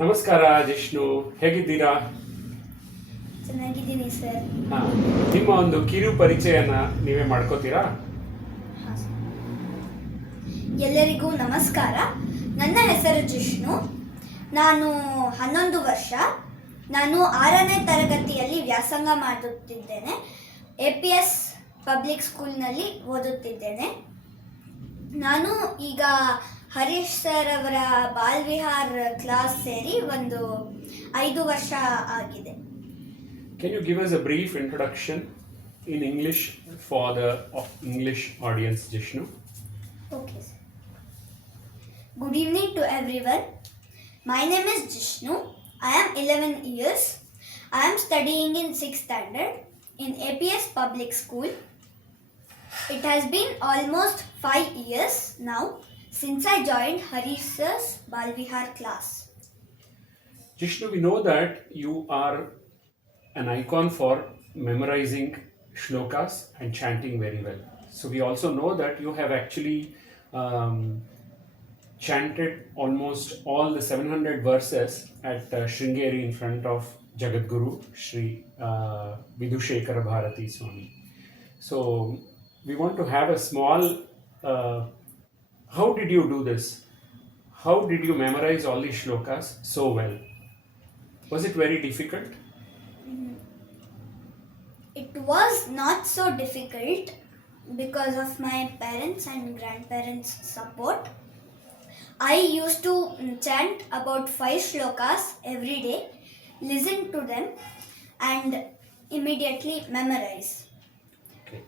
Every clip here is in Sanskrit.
ನಮಸ್ಕಾರ ಜಿಷ್ಣು, ಹೇಗಿದ್ದೀರಾ? ಚೆನ್ನಾಗಿದ್ದೀನಿ ಸರ್. ನಿಮ್ಮ ಒಂದು ಕಿರು ಪರಿಚಯನ ನೀವೇ ಮಾಡ್ಕೋತೀರಾ? ಎಲ್ಲರಿಗೂ ನಮಸ್ಕಾರ. ನನ್ನ ಹೆಸರು ಜಿಷ್ಣು. ನಾನು 11 ವರ್ಷ. ನಾನು 6ನೇ ತರಗತಿಯಲ್ಲಿ ವ್ಯಾಸಂಗ ಮಾಡುತ್ತಿದ್ದೇನೆ. APS ಪಬ್ಲಿಕ್ ಸ್ಕೂಲ್ನಲ್ಲಿ ಓದುತ್ತಿದ್ದೇನೆ. ನಾನು ಈಗ ಹರೀಶ್ ಸರ್ ಅವರ ಬಾಲ್ ವಿಹಾರ್ ಕ್ಲಾಸ್ ಸೇರಿ ಒಂದು 5 ವರ್ಷ ಆಗಿದೆ. Can you give us a brief introduction in English for the English audience, Jishnu? Okay, sir. Good evening to everyone. My name is Jishnu. I am 11 years. I am studying in 6th standard in APS Public School. It has been almost 5 years now since I joined Harish Sir's Balvihar class. Jishnu, we know that you are an icon for memorizing shlokas and chanting very well. So we also know that you have actually chanted almost all the 700 verses at Sringeri in front of Jagadguru Shri Vidushekara Bharati Swami. So we want to have a small how did you do this? How did you memorize all these shlokas so well? Was it very difficult? It was not so difficult because of my parents and grandparents' support. I used to chant about 5 shlokas every day, listen to them and immediately memorize. Okay.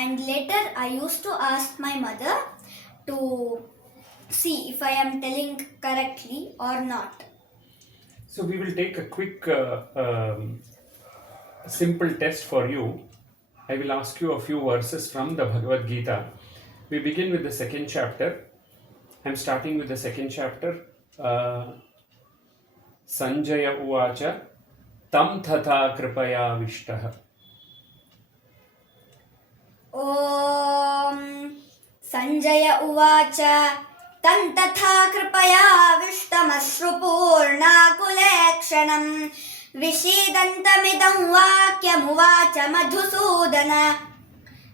And later I used to ask my mother to see if I am telling correctly or not. So we will take a quick simple test for you. I will ask you a few verses from the Bhagavad Gita. We begin with the second chapter. I am starting with the second chapter. Sanjaya uvacha tam thatha kripaya vishtah. Om Sanjaya uvacha tam tatha kripaya vishtamashrupornakulekshanam विषीदन्तमिदं वाक्यमुवाच मधुसूदन.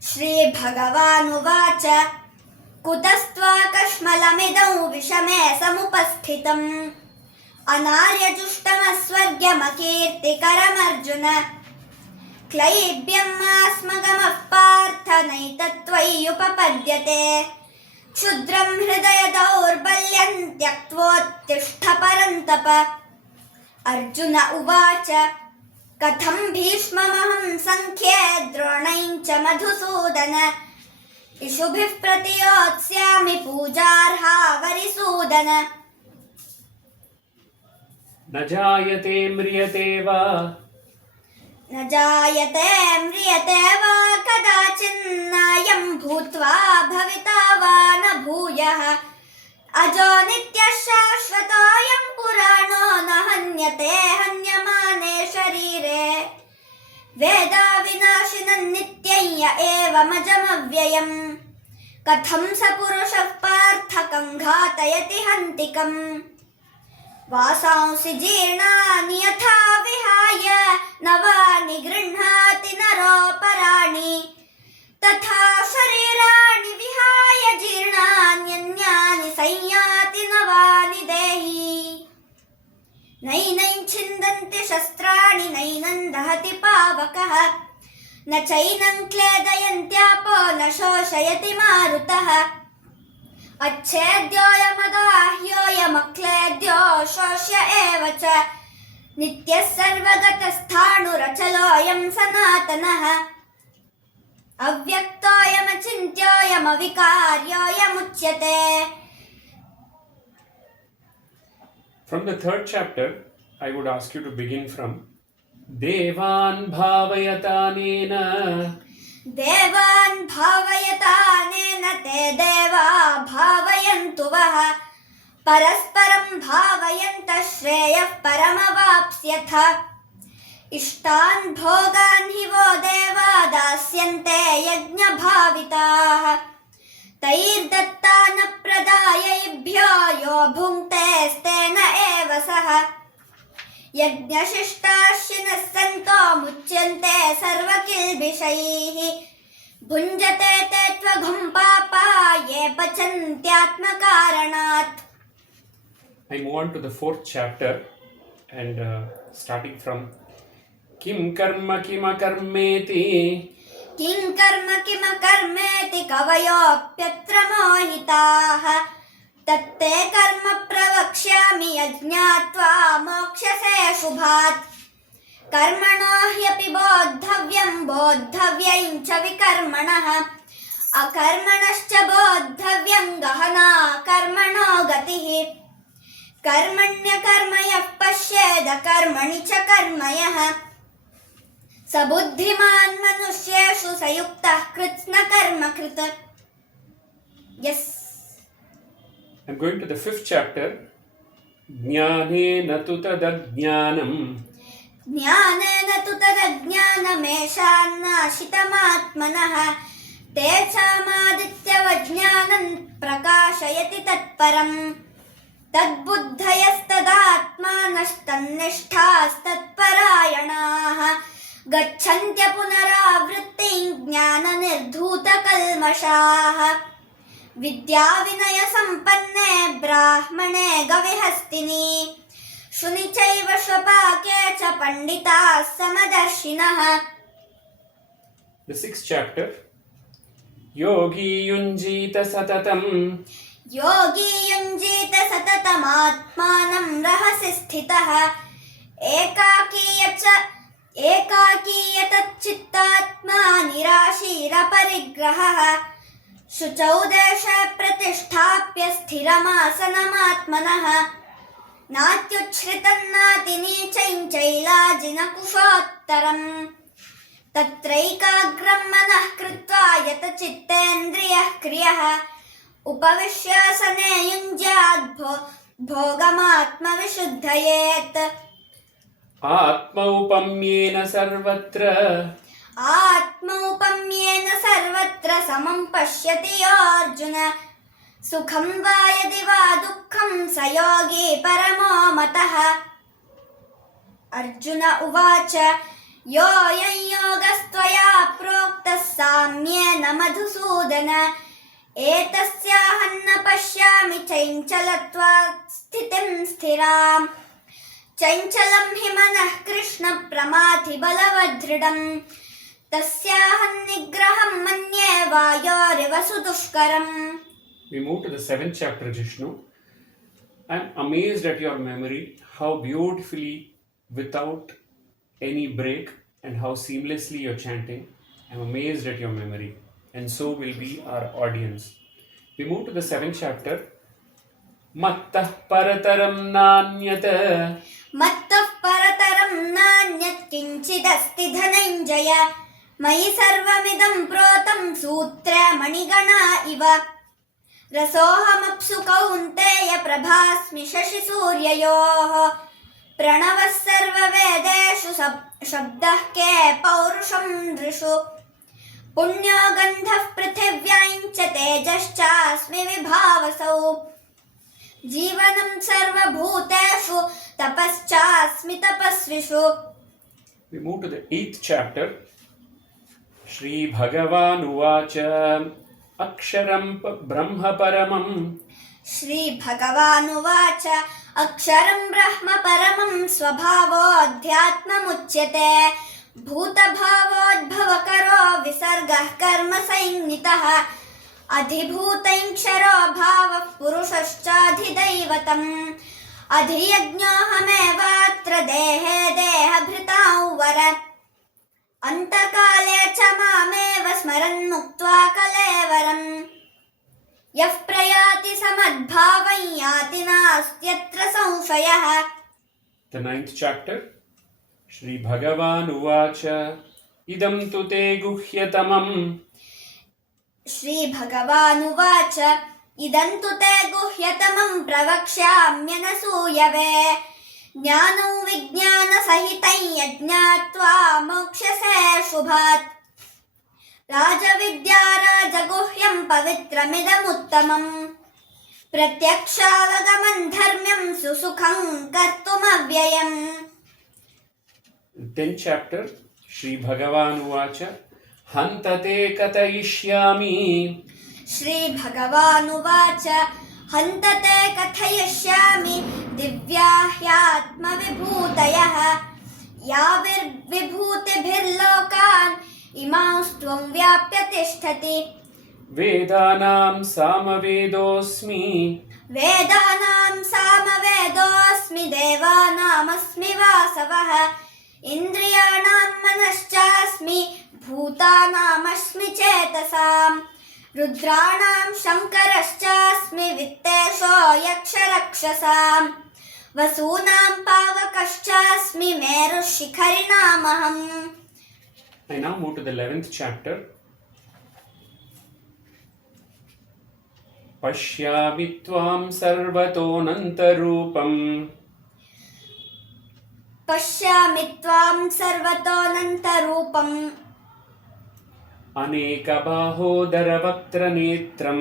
श्रीभगवानुवाच कुतस्त्वाकश्मलमिदं विषमे समुपस्थितम् अनार्यजुष्टमस्वर्ग्यमकीर्तिकरमर्जुन. क्लैब्यं मास्मगमः पार्थ नैतत्त्वय्युपपद्यते. क्षुद्रं हृदय दौर्बल्यं त्यक्त्वोत्तिष्ठ परन्तप. अर्जुन उवाच कथं भीष्ममहं संख्ये द्रोणं च मधुसूदन. इषुभिः प्रतियोत्स्यामि पूजार्हा वरिसूदन. न जायते म्रियते वा कदाचिन्नायं भूत्वा भविता वा न भूयः. अजो नित्यः शाश्वतोऽयं पुराणो न हन्यते हन्यमाने शरीरे. वेदाविनाशिनं नित्यं य एवमजमव्ययम्. कथं स पुरुषः पार्थ कं घातयति हन्तिकम्. वासांसि जीर्णानि यथा विहाय नवानि गृह्णाति नरोपराणि. तथा शरीराणि विहाय जीर्णान्यन्यानि संयाति नवानि देहि. नैनं छिन्दन्ति शस्त्राणि नैनं दहति पावकः. न चैनं क्लेदयन्त्यापो न शोषयति मारुतः. अच्छेद्योऽयमदाह्योऽयमक्लेद्यो शोष्य एव च. नित्यः सर्वगतस्थाणुरचलोऽयं सनातनः. अव्यक्तोऽयमचिन्त्योऽयमविकार्योऽयमुच्यते. From the third chapter, I would ask you to begin from Devan bhavayatanena. देवान् भावयतानेन ते देवा भावयन्तु वः. परस्परं भावयन्तः श्रेयः परमवाप्स्यथ. इष्टान् भोगान् हि वो देवा दास्यन्ते यज्ञभाविताः. तैर्दत्तानप्रदायैभ्यो यो भुङ्क्तेस्तेन एव सः यज्ञशिष्टाश्विनः सन्तो मुच्यन्ते सर्वकिल्बिषैः भुञ्जते ते त्वघं पापा ये पचन्त्यात्मकारणात्. I move on to the 4th chapter and starting from Kim karma kimakarmeti किं कर्म किमकर्मेति कवयोऽप्यत्र मोहिताः तत्ते कर्म प्रवक्ष्यामि यज्ञात्वा मोक्ष्यसे शुभात्. कर्मणो ह्यपि बोद्धव्यं बोद्धव्यं च विकर्मणः अकर्मणश्च बोद्धव्यं गहना कर्मणो गतिः. कर्मण्यकर्म यः पश्येद कर्मणि च कर्म यः स बुद्धिमान् मनुष्येषु स युक्तः कृत्स्न कर्म कृत. Yes. I'm going to the 5th chapter. Jnanena tu tadajnanam ज्ञानेन तु तदज्ञानमेषान्नाशितमात्मनः ते चामादित्यवज्ञानं प्रकाशयति तत्परम् तद्बुद्धयस्तदात्मानस्तन्निष्ठास्तत्परायणाः गच्छन्त्य पुनरावृत्तिं ज्ञाननिर्धूतकल्मषाः. विद्याविनयसम्पन्ने ब्राह्मणे गविहस्तिनि शुनि चैव श्वपाके च पण्डिताः समदर्शिनः. The 6th chapter. Yogi yunjita satatam योगी युञ्जीत सततमात्मानं रहसि स्थितः एकाकीयतच्चित्तात्मा निराशीरपरिग्रहः शुचौ देशे प्रतिष्ठाप्य स्थिरमासनमात्मनः नात्युच्छ्रितन्नातिनीचं चैलाजिनकुशोत्तरम् तत्रैकाग्रं मनः कृत्वा यतचित्तेन्द्रियः क्रियः उपविश्यासने युञ्ज्यात् भोगमात्मविशुद्धयेत्. आत्मौपम्येन सर्वत्र समं पश्यति यो अर्जुन सुखं वा यदि वा दुःखं स योगी परमो मतः. अर्जुन उवाच योऽयं योगस्त्वया प्रोक्तः साम्येन मधुसूदन एतस्याहं न पश्यामि चञ्चलत्वात् स्थितिं स्थिराम्. चञ्चलं हि मनः कृष्ण प्रमाथि बलवदृढम् तस्याहं निग्रहं मन्ये वायोरिव सुदुष्करम्. We move to the 7th chapter, Jishnu. I'm amazed at your memory, how beautifully, without any break, and how seamlessly you're chanting. I'm amazed at your memory, and so will be our audience. We move to the 7th chapter. Mattah parataram nanyata मत्तः परतरं नान्यत् किञ्चिदस्ति धनञ्जय मयि सर्वमिदं प्रोतं सूत्रे मणिगणा इव रसोऽहमप्सु कौन्तेय प्रभास्मि शशिसूर्ययोः प्रणवः सर्ववेदेषु शब्दः के पौरुषं नृषु पुण्यो गन्धः पृथिव्यां च तेजश्चास्मि विभावसौ जीवनं सर्वभूतेषु तपश्चास्मि तपस्विषु. We move to the 8th chapter. Shri Bhagavan Uvacha Aksharam Brahma Paramam Shri Bhagavan Uvacha Aksharam Brahma Paramam Swabhavoddhyatmamuchyate Bhutabhavodbhavakaro Visargah Karma Sainitah अधिभूतैक्षरो भावः पुरुषश्चाधिदैवतम् अधियज्ञोऽहमेवात्र देहे देहभृतांवर अन्तकाले च मामेव स्मरन्मुक्त्वा कलेवरम् यः प्रयाति समद्भावं याति नास्त्यत्र संशयः. The 9th chapter. Shri Bhagavan Uvacha Idam tu te guhyatamam Shri Bhagavan Uvacha Idam tu te guhyatamam pravakshāmyanasūyave ज्ञानं विज्ञानसहितं यज्ञात्वा मोक्ष्यसे शुभात्. राजविद्या राजगुह्यं पवित्रमिदमुत्तमम् प्रत्यक्षावगमं धर्म्यं सुसुखं कर्तुमव्ययम्. 10th chapter, Shri Bhagavan Uvacha, Hantate Katayishyami. Shri Bhagavanuvacha Hantate kathayashyami divya hyatma vibhutayah yavirvibhutibhirlokan imaustvam vyapya tishtati Vedanam Samavedosmi. Vedanam Samavedosmi Devanamasmi Vasavah Indriyanam Manaschasmi Bhutanamasmi Chetasam Rudranam Shankarashchasmi Vittesho Yaksharakshasam Vasunam Pavakaschasmi Meru Shikharinamaham. I now move to the 11th chapter. Pashyami tvam sarvatonantarupam. Pashyami tvam sarvatonantarupam Anekabahodara netram.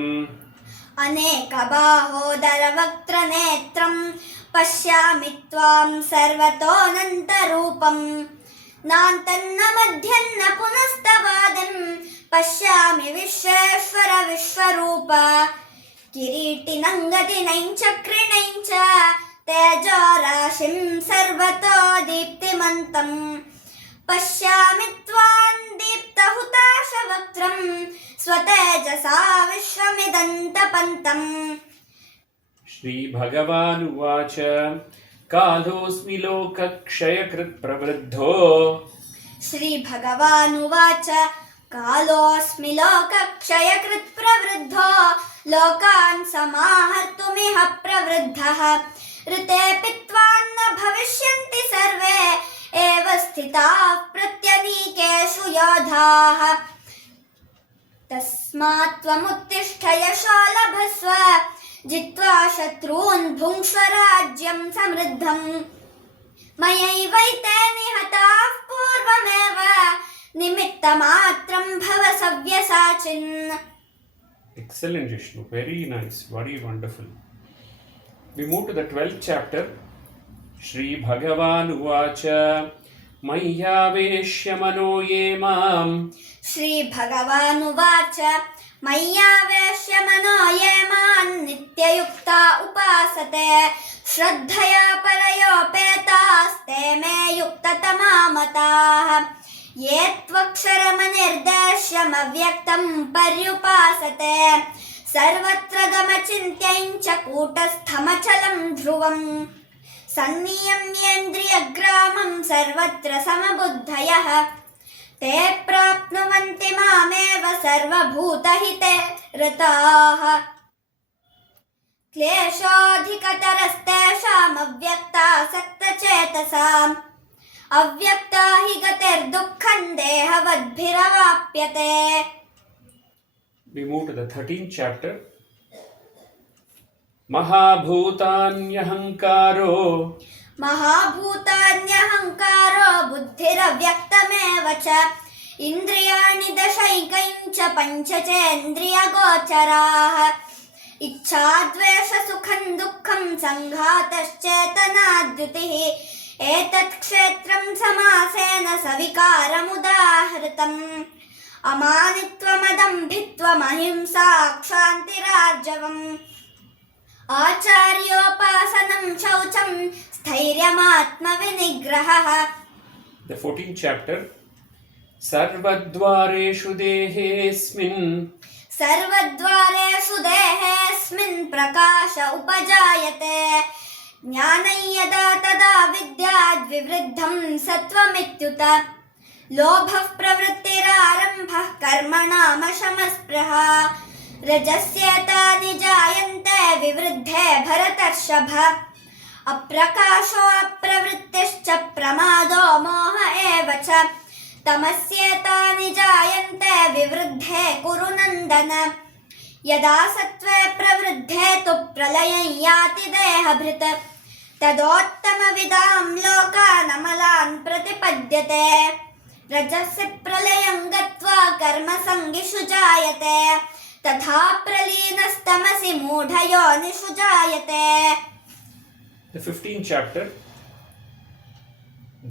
अनेकबाहोदरवक्त्रनेत्रं पश्यामि त्वां सर्वतोऽनन्तरूपं नान्तन्न मध्यन्न पुनस्तवादिं पश्यामि विश्वेश्वर विश्वरूप किरीटिनं गतिनं चक्रिणं च तेजोराशिं सर्वतो दीप्तिमन्तं पश्यामि त्वां दीप्तहुताशवक्त्रं स्वतेजसा विश्वमिदन्तपन्तम्. Shri Bhagavan Uvacha, Kalosmi lokakshayakrit pravriddho. Shri Bhagavanuvacha Kalosmi lokakshayakrit pravriddho lokan samahartumiha pravriddhah ritepi tvanna bhavishyanti sarve eva sthitah pratyanikesu yodhah तस्मात् त्वमुत्तिष्ठ यशो लभस्व जित्वा शत्रून् भुङ्क्ष्व राज्यं समृद्धम् मयैवैते निहताः पूर्वमेव निमित्तमात्रं भव सव्यसाचिन्. Excellent, Jishnu. Very nice. Very wonderful. We move to the 12th chapter. Shri Bhagavan Uvacha, Mayyaveshya mano ye mam. Shri Bhagavanuvacha Mayyaveshya mano ye man nityayukta upasate shraddhaya parayopetaste me yuktatama matah ye tvaksharamanirdesyam avyaktam paryupasate sarvatra gamachintyañ cha kutasthamachlam dhruvam sanniyamyendriyagramam sarvatra samabuddhayah ते प्राप्नुवन्ति मामेव सर्वभूतहिते रताः क्लेशोऽधिकतरस्तेषाम् अव्यक्तासक्तचेतसाम् अव्यक्ता हि गतिर्दुःखं देहवद्भिरवाप्यते. We move to the 13th chapter. Mahabhutanyahankaro. महाभूतान्यहङ्कारो बुद्धिरव्यक्तमेव च इन्द्रियाणि दशैकञ्च पञ्च चेन्द्रियगोचराः इच्छाद्वेषसुखं दुःखं सङ्घातश्चेतनाद्युतिः एतत् क्षेत्रं समासेन सविकारमुदाहृतम् अमानित्वमदम्भित्वमहिंसा क्षान्तिरार्जवम् आचार्योपासनं शौचं स्थैर्यमात्मविनिग्रहः. The 14th chapter. Sarvadvareshu dehesmin. सर्वद्वारेषु देहेऽस्मिन् प्रकाश उपजायते ज्ञानं यदा तदा विद्याद्विवृद्धं सत्त्वमित्युत लोभः प्रवृत्तिरारम्भः कर्मणामशमस्पृहा रजस्येतानि जायन्ते विवृद्धे भरतर्षभ अप्रकाशो अप्रवृत्तिश्च प्रमादो मोह एव च तमस्येतानि जायन्ते विवृद्धे कुरु नन्दन यदा सत्त्वे प्रवृद्धे तु प्रलयं याति देहभृत् तदोत्तमविदां लोकानमलान् प्रतिपद्यते रजसि प्रलयं गत्वा कर्मसङ्गिषु जायते तथा प्रलीनस्तमसि मूढयोनिषु जायते. The 15th chapter.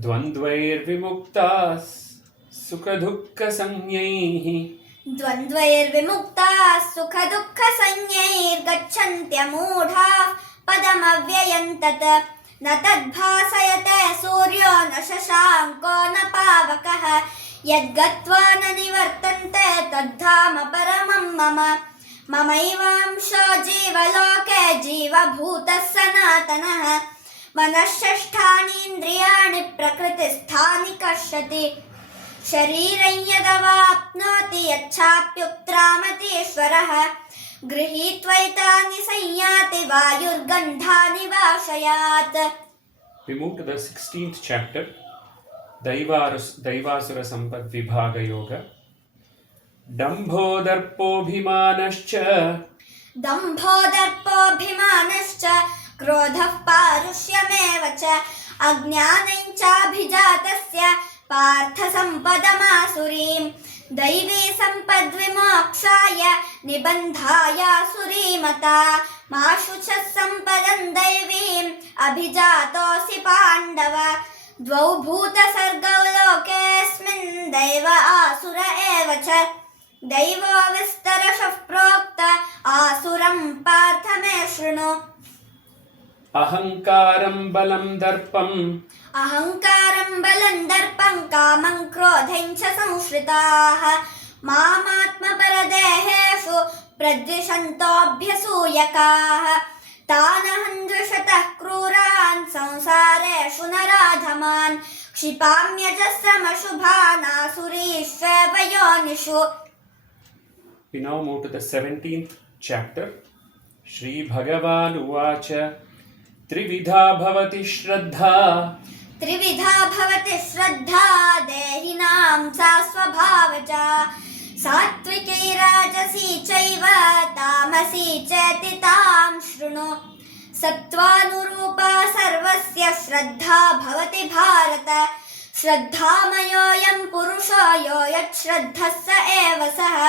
द्वन्द्वैर्विमुक्ताः सुखदुःखसंज्ञैः द्वन्द्वैर्विमुक्ताः सुखदुःखसंज्ञैर्गच्छन्त्यमूढाः पदमव्ययं तत् न तद्भासयते सूर्यो न शशाङ्को न पावकः यद्गत्वा न निवर्तन्ते तद्धाम परमं मम ममैवांशो जीवलोके जीवभूतः सनातनः मनःषष्ठानीन्द्रियाणि प्रकृतिस्थानि कष्यति शरीरं यदवाप्नोति यच्छाप्युक्रामतीश्वरः गृहीत्वैतानि संयाति वायुर्गन्धानि वाशयात्. We move to the 16th chapter, Daivasura Sampad Vibhaga Yoga. दम्भोदर्पोऽभिमानश्च क्रोधः पारुष्यमेव च अज्ञानं चाभिजातस्य पार्थसम्पदमासुरीं दैवी सम्पद्विमोक्षाय निबन्धायासुरीमता माशु च सम्पदं दैवीम् अभिजातोऽसि पाण्डव द्वौ भूतसर्गौ लोकेऽस्मिन् दैव आसुर एव च दैवो विस्तरशः प्रोक्त आसुरं पार्थ मे शृणु. अहङ्कारं बलं दर्पं कामं क्रोधं च संश्रिताः मामात्मपरदेहेषु प्रद्विषन्तोऽभ्यसूयकाः तानहं द्विषतः क्रूरान् संसारेषु नराधमान् क्षिपाम्यजस्रमशुभान् आसुरीष्वेव योनिषु. We now move to the 17th chapter. Shri Bhagavan Uvacha Trividha Bhavati Shraddha देहिनां सा स्वभावजा सात्विकी राजसी चैव तामसी चेति तां शृणु. सत्त्वानुरूपा सर्वस्य श्रद्धा भवति भारत श्रद्धामयोऽयं पुरुषो यो यच्छ्रद्धः स एव सः.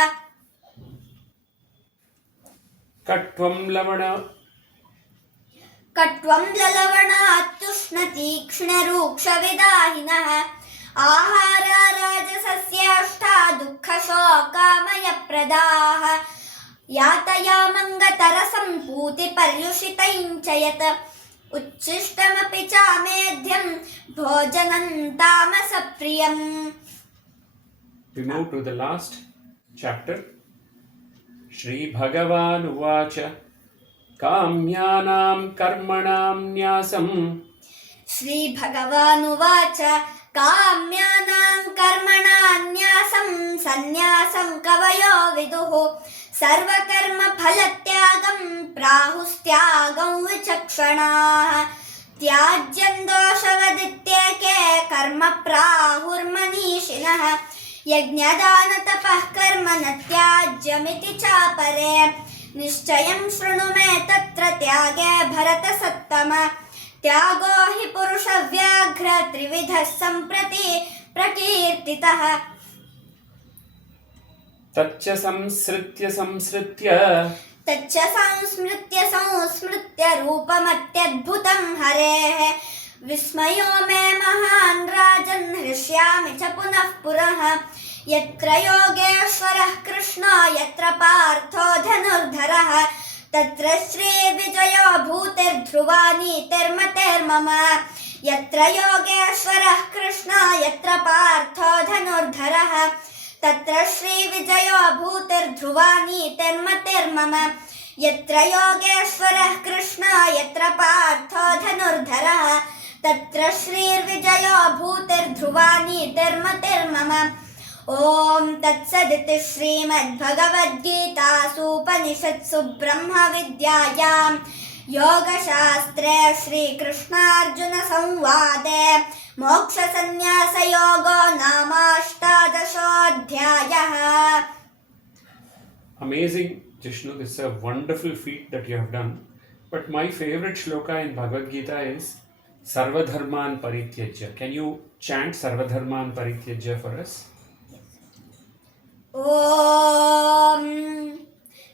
कट्वं ललवणात्तुष्णतीक्ष्णरूक्षविदाहिनः आहारा राजसस्येष्टा दुःखशोकामयप्रदाः यातयामङ्गतरसं पूतिपर्युषितं च यत् उच्छिष्टमपि चामेध्यं भोजनं तामसप्रियम्. We move to the last chapter. Shri Bhagavan Uvacha Kamyanam Karmanam Nyasam. Shri Bhagavan Uvacha काम्यानां कर्मणान्यासं सन्न्यासं कवयो विदुः सर्वकर्मफलत्यागं प्राहुस्त्यागं विचक्षणाः त्याज्यं दोषवदित्येके कर्म प्राहुर्मनीषिणः यज्ञदानतपः कर्म न त्याज्यमिति चापरे निश्चयं शृणु मे तत्र त्यागे भरतसत्तम त्यागो हि पुरुषव्याघ्र त्रिविधः सम्प्रति प्रकीर्तितः. तच्च संस्मृत्य रूपमत्यद्भुतं हरेः विस्मयो मे महान् राजन् हृष्यामि च पुनः पुरः यत्र योगेश्वरः कृष्णो यत्र पार्थो धनुर्धरः तत्र श्रीविजयो भूतिर्ध्रुवा नीतिर्मतिर्मम यत्र योगेश्वरः कृष्णो यत्र पार्थो धनुर्धरः तत्र श्रीविजयो भूतिर्ध्रुवा नीतिर्मतिर्मम यत्र योगेश्वरः कृष्णो यत्र पार्थो धनुर्धरः तत्र श्रीर्विजयो भूतिर्ध्रुवा नीतिर्मतिर्मम. ॐ तत्सदिति श्रीमद्भगवद्गीतासूपनिषत्सु ब्रह्मविद्यायां योगशास्त्रे श्रीकृष्णार्जुनसंवादे मोक्षसंन्यासयोगो नामाष्टादशोऽध्यायः. Amazing, Jishnu. This is a wonderful feat that you have done. But my favorite shloka in Bhagavad Gita is Sarvadharman Parityajya. Can you chant Sarvadharman Parityajya for us? ॐ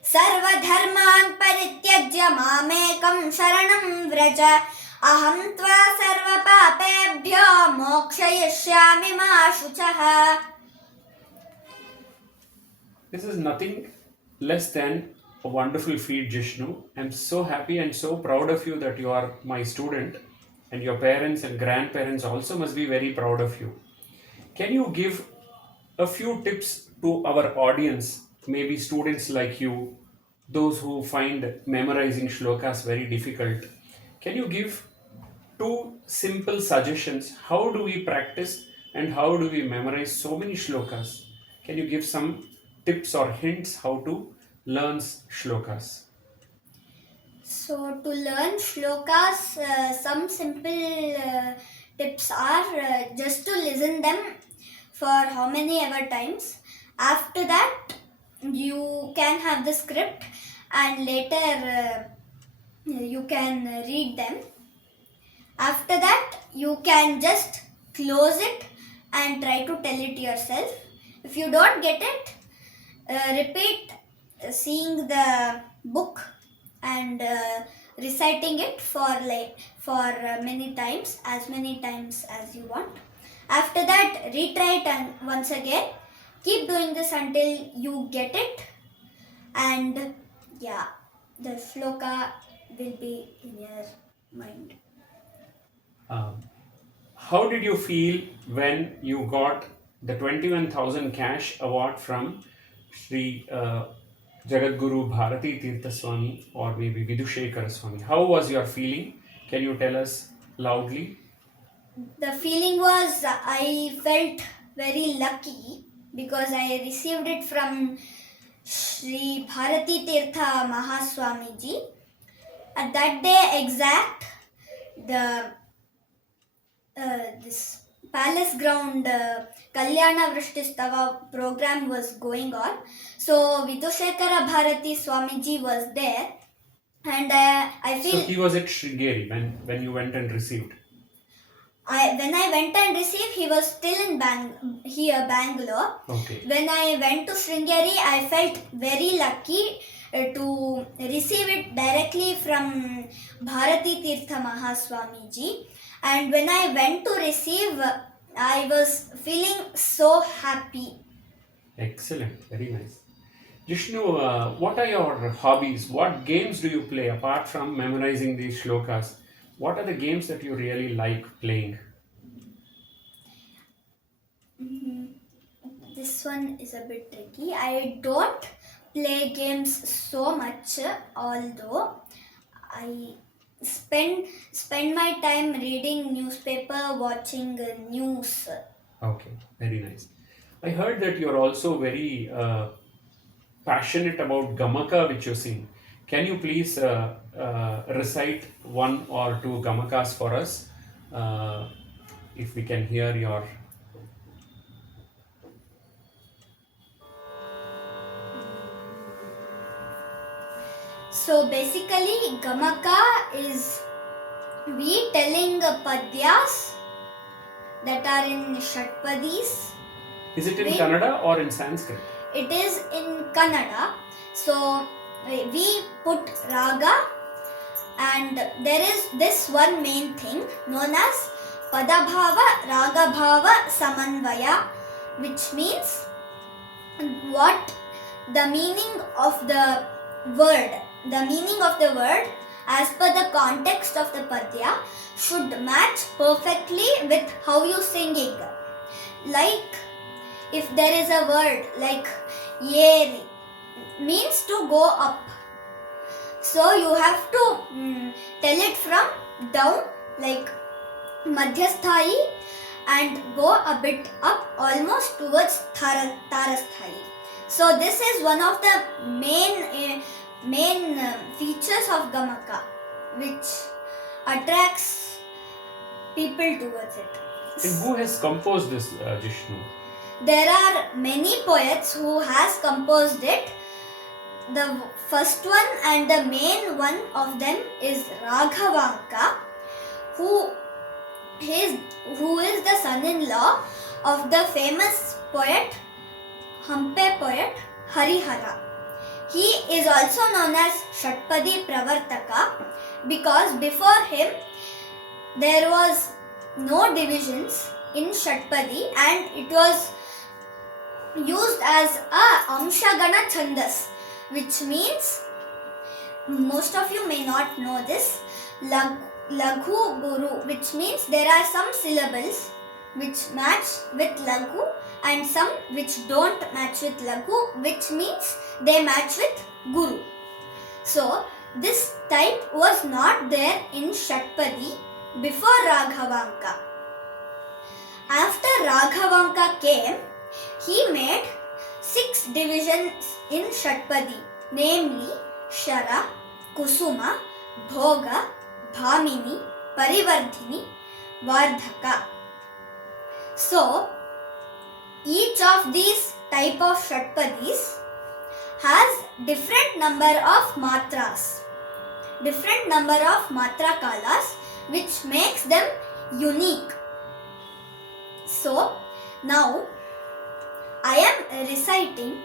सर्वधर्मान् परित्यज्य मामेकं शरणं व्रज अहं त्वा सर्वपापान् पापेभ्यो मोक्षयिष्यामि मा शुचः. This is nothing less than a wonderful feat, Jishnu. I'm so happy and so proud of you that you are my student, and your parents and grandparents also must be very proud of you. Can you give a few tips to our audience, maybe students like you, those who find memorizing shlokas very difficult? Can you give two simple suggestions? How do we practice and how do we memorize so many shlokas? Can you give some tips or hints how to learn shlokas? So to learn shlokas, some simple tips are just to listen them for how many ever times. After that, you can have the script and later you can read them. After that, you can just close it and try to tell it yourself. If you don't get it, repeat seeing the book and reciting it for many times as you want. After that, retry it and once again. Keep doing this until you get it, and yeah, the shloka will be in your mind. How did you feel when you got the 21,000 cash award from Sri Jagadguru Bharati Tirtha Swami or maybe Vidushekara Swami? How was your feeling? Can you tell us loudly? The feeling was I felt very lucky because I received it from Sri Bharati Tirtha Mahaswamiji. At that day exact, the this palace ground Kalyana Vrishti program was going on. So Vidushekara Bharati Swamiji was there, and I feel. So he was at Sringeri when you went and received. When I went and received, he was still in Bangalore. Okay. When I went to Sringeri, I felt very lucky to receive it directly from Bharati Tirtha Mahaswamiji. And when I went to receive, I was feeling so happy. Excellent, very nice. Jishnu, what are your hobbies? What games do you play apart from memorizing these shlokas? What are the games that you really like playing? This one is a bit tricky. I don't play games so much, although I spend my time reading newspaper, watching news. Okay, very nice. I heard that you're also very passionate about Gamaka, which you sing. Can you please recite one or two Gamakas for us? If we can hear your. So basically, Gamaka is we telling padyas that are in Shatpadis. Is it in Kannada or in Sanskrit? It is in Kannada. So we put raga, and there is this one main thing known as Padabhava Ragabhava Samanvaya, which means what the meaning of the word. The meaning of the word as per the context of the padya should match perfectly with how you singing. Like if there is a word like yeri means to go up. So you have to tell it from down like madhyasthai and go a bit up almost towards tarasthai. So this is one of the main features of Gamaka, which attracts people towards it. And who has composed this, Jishnu? There are many poets who has composed it. The first one and the main one of them is Raghavanka, who is the son-in-law of the famous poet, Hampe poet Harihara. He is also known as Shatpadi Pravartaka because before him there was no divisions in Shatpadi, and it was used as a Amshagana Chandas, which means, most of you may not know this, Laghu Guru, which means there are some syllables which match with Laghu and some which don't match with Laghu, which means they match with Guru. So, this type was not there in Shatpadi before Raghavanka. After Raghavanka came, he made 6 divisions in Shatpadi, namely Shara, Kusuma, Bhoga, Bhamini, Parivardhini, Vardhaka. So, each of these type of Shatpadis has different number of matras, different number of matra kalas, which makes them unique. So, now I am reciting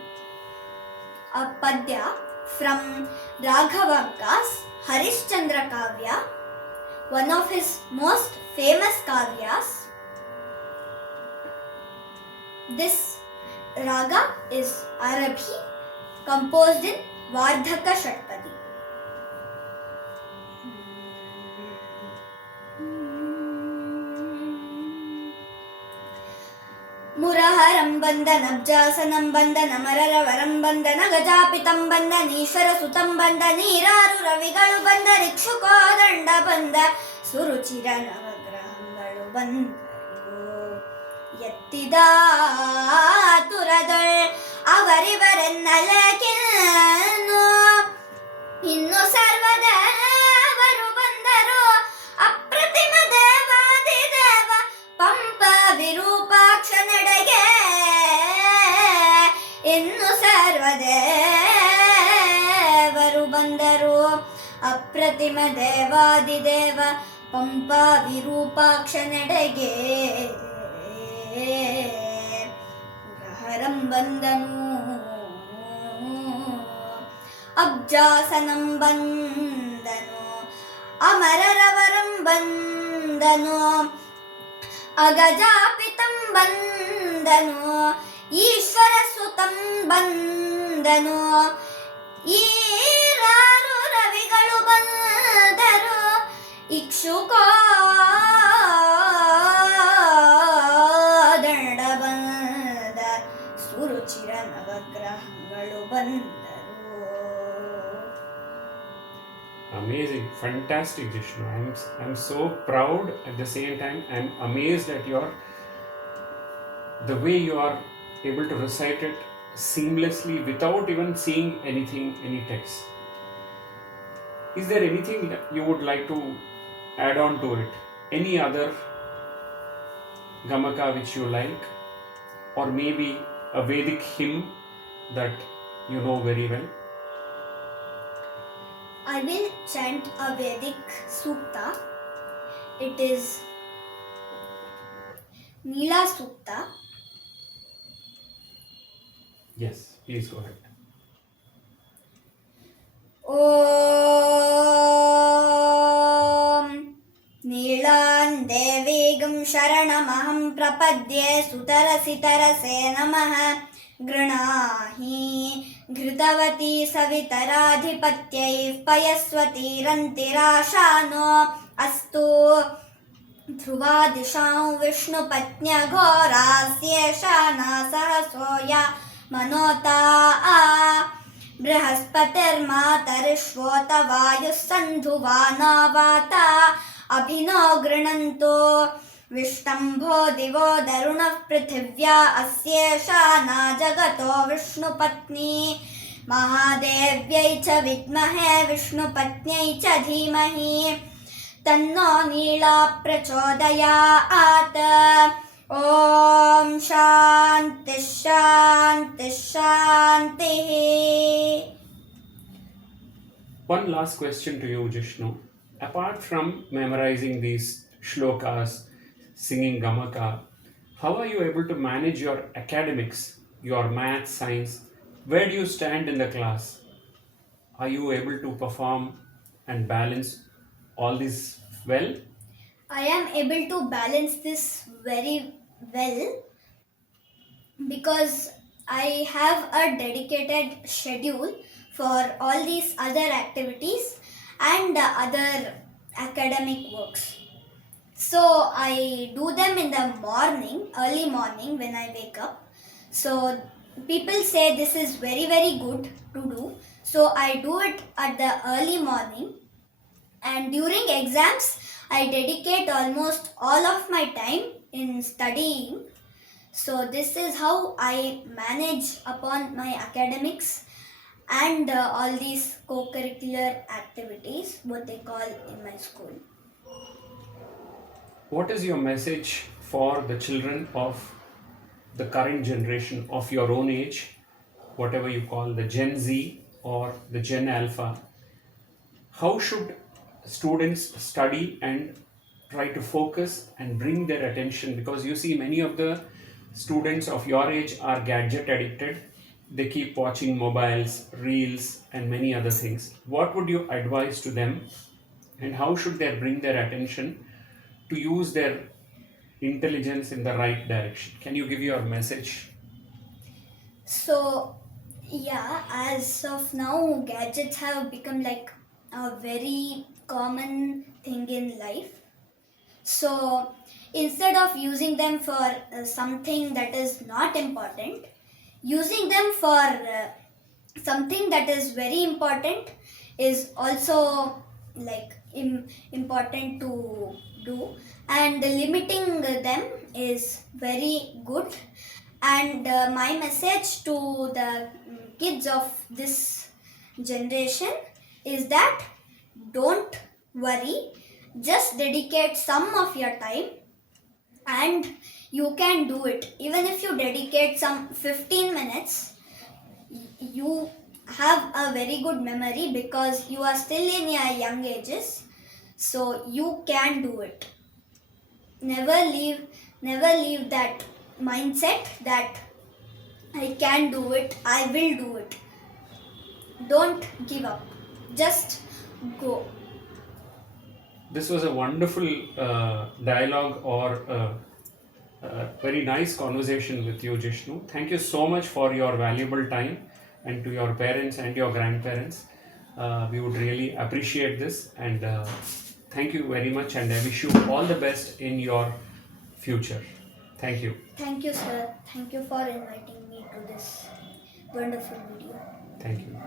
a padya from Raghavanka's Harishchandra Kavya, one of his most famous kavyas. This raga is Arabhi, composed in Vardhaka Shatpadi. Muraharam bandana abjasanam bandana mararavaram bandana gajapitam bandana ishvara sutam bandana niraru ravigalu bandana rikshuko danda banda suruchira navagrahangalu bandaru ಎತ್ತಿದ ತುರದೊಳ್ ಅವರಿವರೆನ್ನಲಕಿನ್ನು ಇನ್ನು ಸರ್ವದೇವರು ಬಂದರು ಅಪ್ರತಿಮ ದೇವಾದಿದೇವ ಪಂಪ ವಿರೂಪಾಕ್ಷ ನಡೆಗೆ ಇನ್ನು ಸರ್ವದೇವರು ಬಂದರು ಅಪ್ರತಿಮ ದೇವಾದಿದೇವ ಪಂಪ ವಿರೂಪಾಕ್ಷ ನಡೆಗೆ ಗ್ರಹರಂ ಬಂದನು ಅಬ್ಜಾಸನಂ ಬಂದನು ಅಮರರವರಂ ಬಂದನು ಅಗಜಾಪಿತಂ ಬಂದನು ಈಶ್ವರ ಸುತಂ ಬಂದನು ಈರಾರು ರವಿಗಳು ಬಂದರು ಇಕ್ಷುಕೋ ಸುರುಚಿರ ನವಗ್ರಹಗಳು ಬಂದರು. Amazing, fantastic, Jishnu. I'm so proud. At the same time, I'm amazed at the way you are able to recite it seamlessly without even seeing anything, any text. Is there anything that you would like to add on to it? Any other Gamaka which you like, or maybe a Vedic hymn that you know very well? I will chant a Vedic Sukta. It is Nila Sukta. Yes, please go ahead. Om Nilan Devigam Sharanamaham Prapadye Sutarasitarase Namaha Granahi Ghrutavati Savitaradhipatyai Payaswati Rantirashano Astu Dhruvadisham Vishnu Patnya Ghorasyeshana Sahasoya Manota Brihaspatiर्मातरिश्वोता वायुस्सन्धुवाना वाता अभिनो गृणन्तो विष्टम्भो दिवो दरुणः पृथिव्या अस्येषाना जगतो विष्णुपत्नी महादेव्यै च विद्महे विष्णुपत्न्यै च धीमहि तन्नो नीला प्रचोदयात्. Om Shanti Shanti Shanti. One last question to you, Jishnu. Apart from memorizing these shlokas, singing Gamaka, how are you able to manage your academics, your math, science? Where do you stand in the class? Are you able to perform and balance all this well? I am able to balance this very well because I have a dedicated schedule for all these other activities and other academic works. So I do them in the morning, early morning when I wake up. So people say this is very good to do. So I do it at the early morning, and during exams I dedicate almost all of my time in studying. So this is how I manage upon my academics and all these co-curricular activities, what they call in my school. What is your message for the children of the current generation of your own age, whatever you call the Gen Z or the Gen Alpha? How should students study and try to focus and bring their attention? Because you see, many of the students of your age are gadget addicted. They keep watching mobiles, reels, and many other things. What would you advise to them, and how should they bring their attention to use their intelligence in the right direction? Can you give your message? So, yeah, as of now, gadgets have become like a very common thing in life. So, instead of using them for something that is not important, using them for something that is very important is also like important to do, and limiting them is very good. And my message to the kids of this generation is that don't worry, just dedicate some of your time and you can do it. Even if you dedicate some 15 minutes, you have a very good memory because you are still in your young ages, so you can do it. Never leave that mindset that I can do it, I will do it. Don't give up, just go. This was a wonderful dialogue, or very nice conversation with you, Jishnu. Thank you so much for your valuable time, and to your parents and your grandparents. We would really appreciate this, and thank you very much, and I wish you all the best in your future. Thank you. Thank you, sir. Thank you for inviting me to this wonderful video. Thank you.